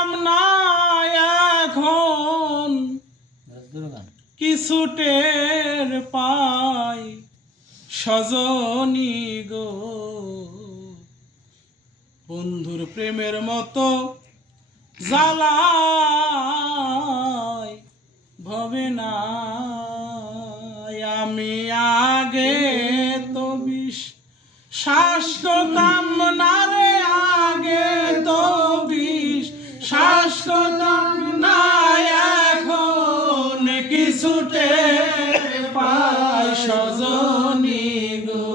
পাম না এখন কিছু টের পাই সজনী গো বন্ধুর প্রেমের মতো জ্বালায় ভবে না আমি আগে তো বিশ্বাস করতাম না রে আগে তো বিশ্বাস করতাম না এখন কিছু টের পাই সজনী গো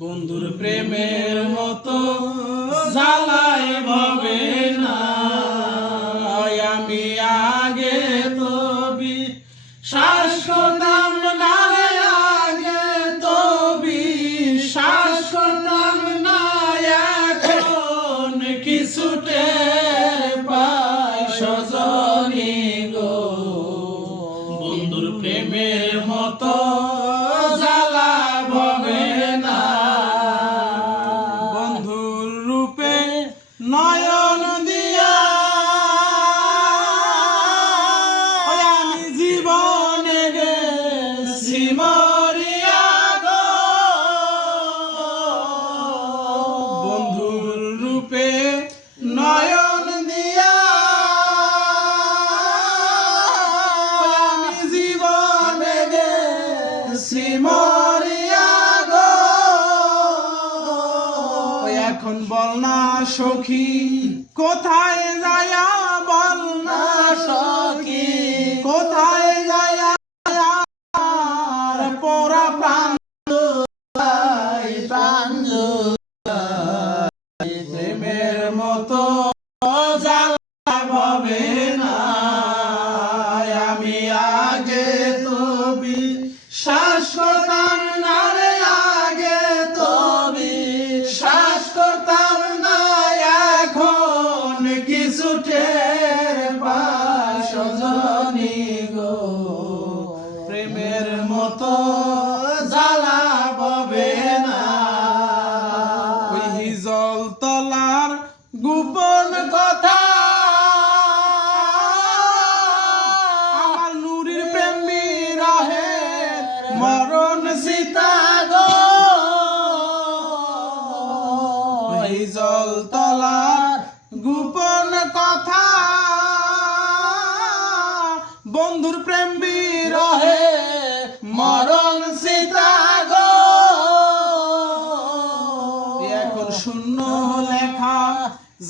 বন্ধুর প্রেমের মতো জ্বালায় ভবে না আমি আগে তো বিশ্বাস করতাম না রে আগে তো বিশ্বাস করতাম না এখন কিছু টের পাই সজনী গো বন্ধুর প্রেমের মতো জ্বালা ভবে না বন্ধুর রূপে নয়ন দিয়া আমি জীবনে গেছি মরিয়া গো বন্ধুর রূপে নয়ন দিয়া আমি জীবনে গেছি মরিয়া গো এখন বল না সখী কোথায় যায়া বল না সখী কোথায় যায়া পোড়া প্রাণ প্রেমের মতো জ্বালা ভবে না আমি আগে তো বিশ্বাস করতাম না রে আগে তো বিশ্বাস করতাম না এখন কিছু টের পাই সজনী গো প্রেমের মতো জ্বালা ভবে না ওই হিজল তলার গোপন কথা আমার নুরির প্রেম বিরহে মরণ সীতা গো হিজল তলার গোপন কথা বন্ধুর প্রেম বিরহে মরণ সীতা গো এখন শূন্য লেখা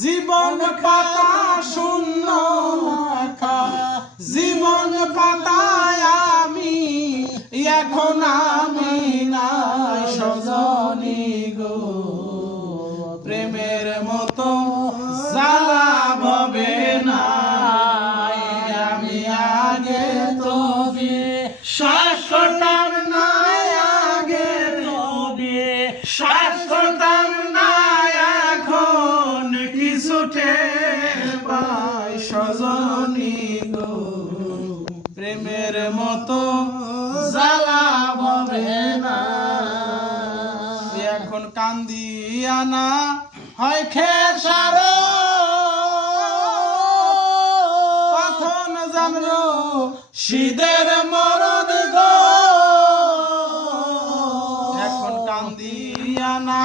জীবন পাতা শূন্য লেখা জীবন পাতায় আমি এখন আমি নাই সজনী গো প্রেমের মতো জ্বালা ভবে না আমি আগে তো বিশ্বাস করতাম না আগে তো বিশ্বাস করতাম না এখন কিছু টের পাই সজনী গো প্রেমের মতো জ্বালা ভবে না এখন কান্দিয়া না হয় খেসার কখন জানলো শীতের মরদ গো এখন কান্দিয়া না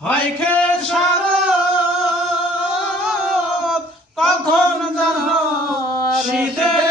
হয় খেসার কখন জানলো শীতের